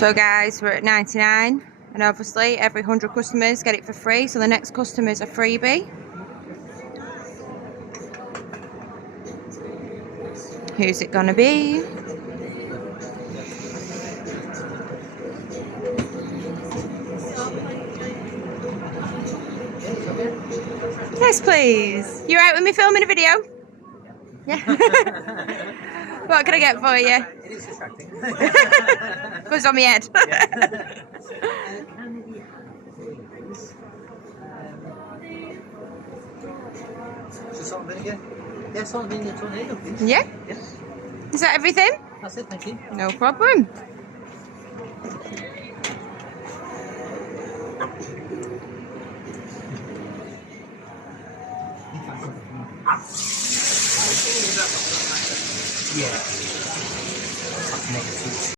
So guys, we're at 99 and obviously every 100 customers get it for free, so the next customer's a freebie. Who's it gonna be? Yes please. You alright with me filming a video? Yeah. What can I get for you? It is distracting. Goes on my head. So salt and vinegar? Yeah, salt and vinegar tornado, please. Yeah? Yeah. Is that everything? That's it, thank you. No problem. Yeah.